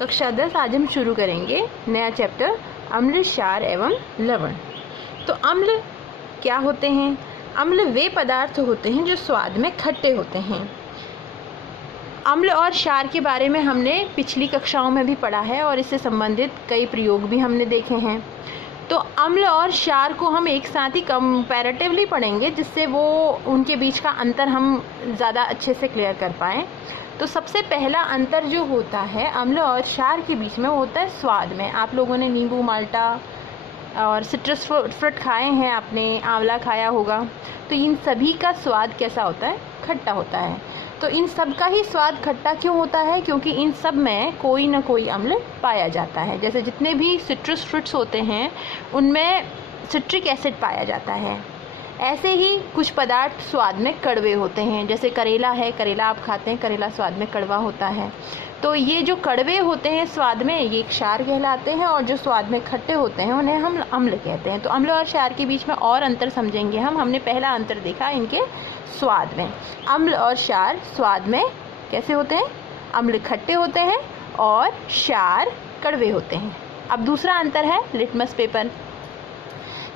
कक्षा 10 आज हम शुरू करेंगे नया चैप्टर अम्ल, क्षार एवं लवण। तो अम्ल क्या होते हैं? अम्ल वे पदार्थ होते हैं जो स्वाद में खट्टे होते हैं। अम्ल और क्षार के बारे में हमने पिछली कक्षाओं में भी पढ़ा है और इससे संबंधित कई प्रयोग भी हमने देखे हैं। तो अम्ल और क्षार को हम एक साथ ही कंपैरेटिवली पढ़ेंगे, जिससे वो उनके बीच का अंतर हम ज़्यादा अच्छे से क्लियर कर पाएँ। तो सबसे पहला अंतर जो होता है अम्ल और क्षार के बीच में, वो होता है स्वाद में। आप लोगों ने नींबू, माल्टा और सिट्रस फ्रूट खाए हैं, आपने आंवला खाया होगा। तो इन सभी का स्वाद कैसा होता है? खट्टा होता है। तो इन सब का ही स्वाद खट्टा क्यों होता है? क्योंकि इन सब में कोई ना कोई अम्ल पाया जाता है। जैसे जितने भी सिट्रस फ्रूट्स होते हैं उनमें सिट्रिक एसिड पाया जाता है। ऐसे ही कुछ पदार्थ स्वाद में कड़वे होते हैं। जैसे करेला है, करेला आप खाते हैं, करेला स्वाद में कड़वा होता है। तो ये जो कड़वे होते हैं स्वाद में, ये क्षार कहलाते हैं, और जो स्वाद में खट्टे होते हैं उन्हें हम अम्ल कहते हैं। तो अम्ल और क्षार के बीच में और अंतर समझेंगे हमने पहला अंतर देखा इनके स्वाद में। अम्ल और क्षार स्वाद में कैसे होते हैं? अम्ल खट्टे होते हैं और क्षार कड़वे होते हैं। अब दूसरा अंतर है litmus paper.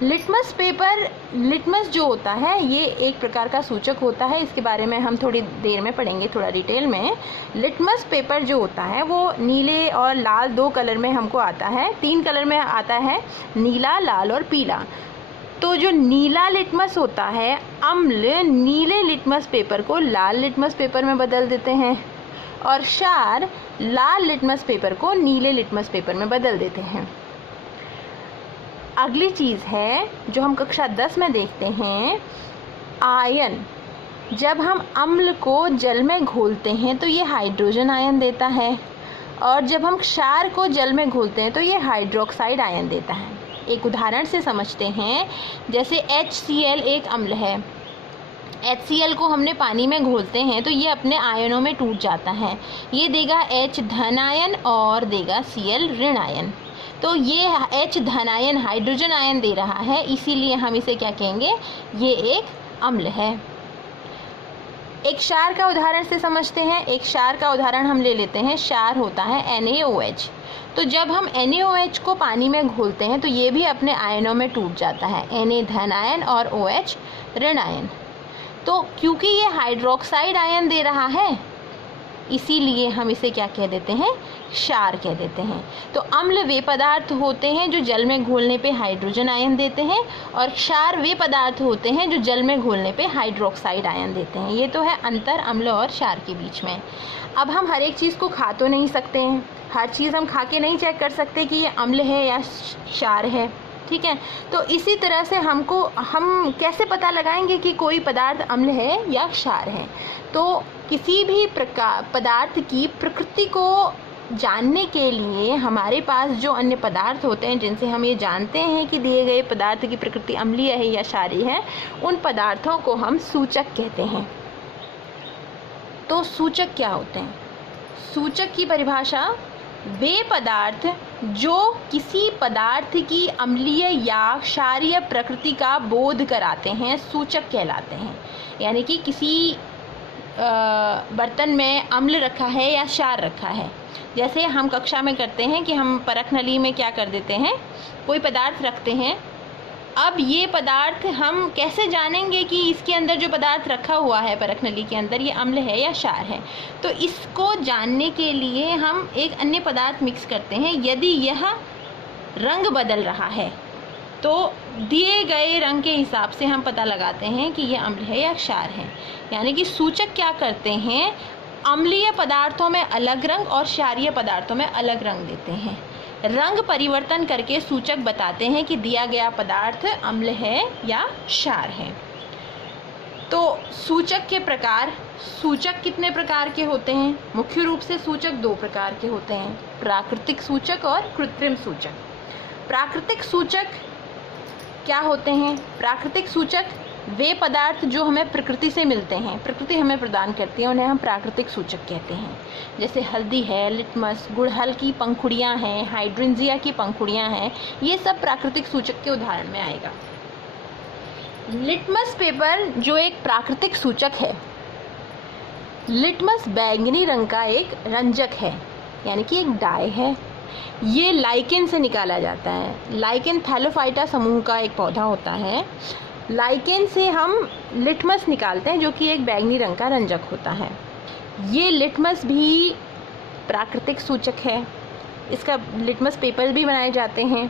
Litmus paper, litmus जो होता है ये एक प्रकार का सूचक होता है। इसके बारे में हम थोड़ी देर में पढ़ेंगे, थोड़ा डिटेल में। लिटमस पेपर जो होता है वो नीले और लाल दो कलर में हमको आता है, 3 कलर में आता है, नीला, लाल और पीला। तो जो नीला लिटमस होता है, अम्ल नीले लिटमस पेपर को लाल लिटमस पेपर में बदल देते हैं, और क्षार लाल लिटमस पेपर को नीले लिटमस पेपर में बदल देते हैं। अगली चीज़ है जो हम कक्षा 10 में देखते हैं, आयन। जब हम अम्ल को जल में घोलते हैं तो ये हाइड्रोजन आयन देता है, और जब हम क्षार को जल में घोलते हैं तो ये हाइड्रोक्साइड आयन देता है। एक उदाहरण से समझते हैं। जैसे HCl एक अम्ल है। HCl को हमने पानी में घोलते हैं तो ये अपने आयनों में टूट जाता है। ये देगा H धन आयन और देगा Cl ऋण आयन। तो ये H धन आयन हाइड्रोजन आयन दे रहा है, इसीलिए हम इसे क्या कहेंगे? ये एक अम्ल है। एक क्षार का उदाहरण से समझते हैं। एक क्षार का उदाहरण हम ले लेते हैं। क्षार होता है NaOH। तो जब हम NaOH को पानी में घोलते हैं तो ये भी अपने आयनों में टूट जाता है, Na धन आयन और OH ऋण आयन। तो क्योंकि ये हाइड्रोक्साइड आयन दे रहा है, इसीलिए हम इसे क्या कह देते हैं? क्षार कह देते हैं। तो अम्ल वे पदार्थ होते हैं जो जल में घोलने पे हाइड्रोजन आयन देते हैं, और क्षार वे पदार्थ होते हैं जो जल में घोलने पे हाइड्रोक्साइड आयन देते हैं। ये तो है अंतर अम्ल और क्षार के बीच में। अब हम हर एक चीज़ को खा तो नहीं सकते हैं, हर चीज़ हम खा के नहीं चेक कर सकते कि ये अम्ल है या क्षार है, ठीक है? तो इसी तरह से हम कैसे पता लगाएंगे कि कोई पदार्थ अम्ल है या क्षार है? तो किसी भी प्रकार पदार्थ की प्रकृति को जानने के लिए हमारे पास जो अन्य पदार्थ होते हैं जिनसे हम ये जानते हैं कि दिए गए पदार्थ की प्रकृति अम्लीय है या क्षारीय है, उन पदार्थों को हम सूचक कहते हैं। तो सूचक क्या होते हैं? सूचक की परिभाषा, वे पदार्थ जो किसी पदार्थ की अम्लीय या क्षारीय प्रकृति का बोध कराते हैं, सूचक कहलाते हैं। यानी कि किसी बर्तन में अम्ल रखा है या क्षार रखा है। जैसे हम कक्षा में करते हैं कि हम परख नली में क्या कर देते हैं, कोई पदार्थ रखते हैं। अब ये पदार्थ हम कैसे जानेंगे कि इसके अंदर जो पदार्थ रखा हुआ है परख नली के अंदर, ये अम्ल है या क्षार है? तो इसको जानने के लिए हम एक अन्य पदार्थ मिक्स करते हैं। यदि यह रंग बदल रहा है तो दिए गए रंग के हिसाब से हम पता लगाते हैं कि यह अम्ल है या क्षार है। यानी कि सूचक क्या करते हैं? अम्लीय पदार्थों में अलग रंग और क्षारीय पदार्थों में अलग रंग देते हैं। रंग परिवर्तन करके सूचक बताते हैं कि दिया गया पदार्थ अम्ल है या क्षार है। तो सूचक के प्रकार, सूचक कितने प्रकार के होते हैं? मुख्य रूप से सूचक 2 प्रकार के होते हैं, प्राकृतिक सूचक और कृत्रिम सूचक। प्राकृतिक सूचक क्या होते हैं? प्राकृतिक सूचक वे पदार्थ जो हमें प्रकृति से मिलते हैं, प्रकृति हमें प्रदान करती है, उन्हें हम प्राकृतिक सूचक कहते हैं। जैसे हल्दी है, लिटमस, गुड़हल की पंखुड़ियाँ हैं, हाइड्रेंजिया की पंखुड़ियाँ हैं, ये सब प्राकृतिक सूचक के उदाहरण में आएगा। लिटमस पेपर जो एक प्राकृतिक सूचक है, लिटमस बैंगनी रंग का एक रंजक है। यानी कि एक डाई है। ये लाइकेन से निकाला जाता है। लाइकेन थैलोफाइटा समूह का एक पौधा होता है। लाइकेन से हम लिटमस निकालते हैं जो कि एक बैंगनी रंग का रंजक होता है। ये लिटमस भी प्राकृतिक सूचक है। इसका लिटमस पेपर भी बनाए जाते हैं।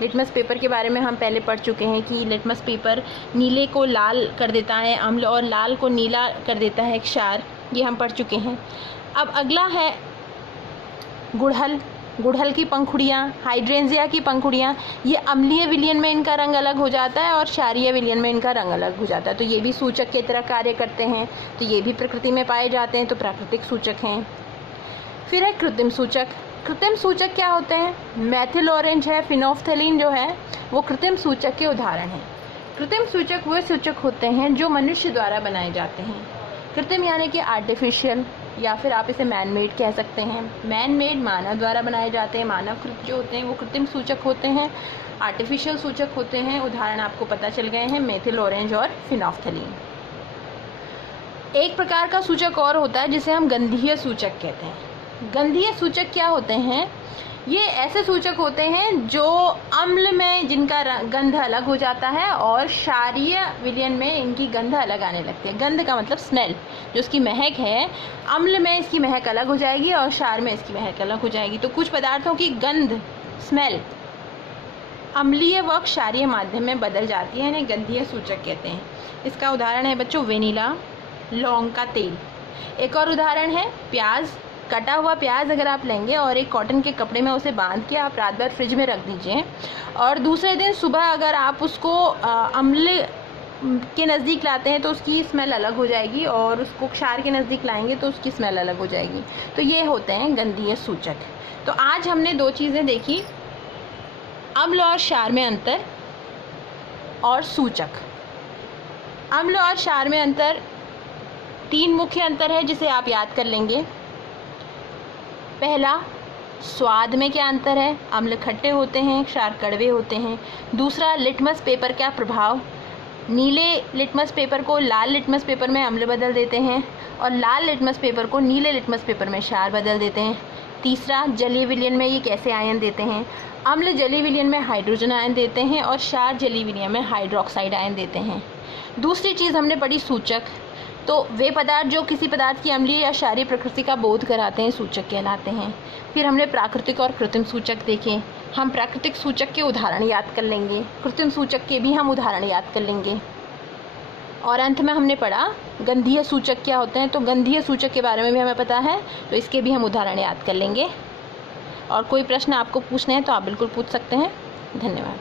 लिटमस पेपर के बारे में हम पहले पढ़ चुके हैं कि लिटमस पेपर नीले को लाल कर देता है अम्ल और लाल को नीला कर देता है क्षार। ये हम पढ़ चुके हैं। अब अगला है गुड़हल। गुड़हल की पंखुड़ियाँ, हाइड्रेंजिया की पंखुड़ियाँ, ये अम्लीय विलयन में इनका रंग अलग हो जाता है और क्षारीय विलयन में इनका रंग अलग हो जाता है। तो ये भी सूचक की तरह कार्य करते हैं। तो ये भी प्रकृति में पाए जाते हैं, तो प्राकृतिक सूचक हैं। फिर है कृत्रिम सूचक। कृत्रिम सूचक क्या होते हैं? मेथिल ऑरेंज है, फिनोफ्थलीन जो है वो कृत्रिम सूचक के उदाहरण हैं। कृत्रिम सूचक वो सूचक होते हैं जो मनुष्य द्वारा बनाए जाते हैं। कृत्रिम यानी कि आर्टिफिशियल, या फिर आप इसे मैन मेड कह सकते हैं। मैन मेड मानव द्वारा बनाए जाते हैं। मानवकृत जो होते हैं वो कृत्रिम सूचक होते हैं। आर्टिफिशियल सूचक होते हैं। उदाहरण आपको पता चल गए हैं, मेथिल ऑरेंज और फिनोफ्थलीन। एक प्रकार का सूचक और होता है जिसे हम गंधीय सूचक कहते हैं। गंधीय सूचक क्या होते हैं? ये ऐसे सूचक होते हैं जो अम्ल में जिनका गंध अलग हो जाता है और क्षारीय विलयन में इनकी गंध अलग आने लगती है। गंध का मतलब स्मेल, जो इसकी महक है, अम्ल में इसकी महक अलग हो जाएगी और क्षार में इसकी महक अलग हो जाएगी। तो कुछ पदार्थों की गंध, स्मेल, अम्लीय व क्षारीय माध्यम में बदल जाती है, इन्हें गंधीय सूचक कहते हैं। इसका उदाहरण है बच्चों वेनिला, लौंग का तेल। एक और उदाहरण है प्याज। कटा हुआ प्याज अगर आप लेंगे और एक कॉटन के कपड़े में उसे बांध के आप रात भर फ्रिज में रख दीजिए और दूसरे दिन सुबह अगर आप उसको अम्ल के नज़दीक लाते हैं तो उसकी स्मेल अलग हो जाएगी और उसको क्षार के नज़दीक लाएंगे तो उसकी स्मेल अलग हो जाएगी। तो ये होते हैं गंधीय सूचक। तो आज हमने दो चीज़ें देखी, अम्ल और क्षार में अंतर और सूचक। अम्ल और क्षार में अंतर, तीन मुख्य अंतर है जिसे आप याद कर लेंगे। पहला, स्वाद में क्या अंतर है? अम्ल खट्टे होते हैं, क्षार कड़वे होते हैं। दूसरा, लिटमस पेपर का प्रभाव। नीले लिटमस पेपर को लाल लिटमस पेपर में अम्ल बदल देते हैं और लाल लिटमस पेपर को नीले लिटमस पेपर में क्षार बदल देते हैं। तीसरा, जलीय विलयन में ये कैसे आयन देते हैं? अम्ल जलीय विलयन में हाइड्रोजन आयन देते हैं और क्षार जलीय विलयन में हाइड्रोक्साइड आयन देते हैं। दूसरी चीज़ हमने पढ़ी सूचक। तो वे पदार्थ जो किसी पदार्थ की अम्लीय या क्षारीय प्रकृति का बोध कराते हैं सूचक कहलाते हैं। फिर हमने प्राकृतिक और कृत्रिम सूचक देखे। हम प्राकृतिक सूचक के उदाहरण याद कर लेंगे, कृत्रिम सूचक के भी हम उदाहरण याद कर लेंगे। और अंत में हमने पढ़ा गंधीय सूचक क्या होते हैं। तो गंधीय सूचक के बारे में भी हमें पता है, तो इसके भी हम उदाहरण याद कर लेंगे। और कोई प्रश्न आपको पूछने हैं तो आप बिल्कुल पूछ सकते हैं। धन्यवाद।